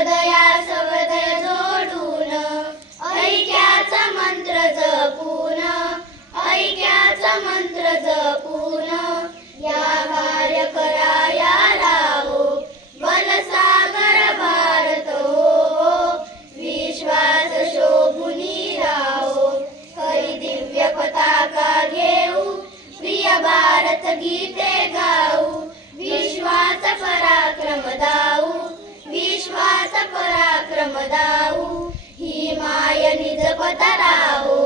सदया सवदय जोडून ऐक्याचा मंत्र जपून ऐक्याचा मंत्र जपून या कार्य कराया लावो बनसागर भारत हो विश्वास शोभुनी राहो खरी दिव्य पताका घेऊ प्रिय भारत गीते गाऊ विश्वास पराक्रम दाऊ विश्वास पराक्रम दाऊ ही माय निज पतरावो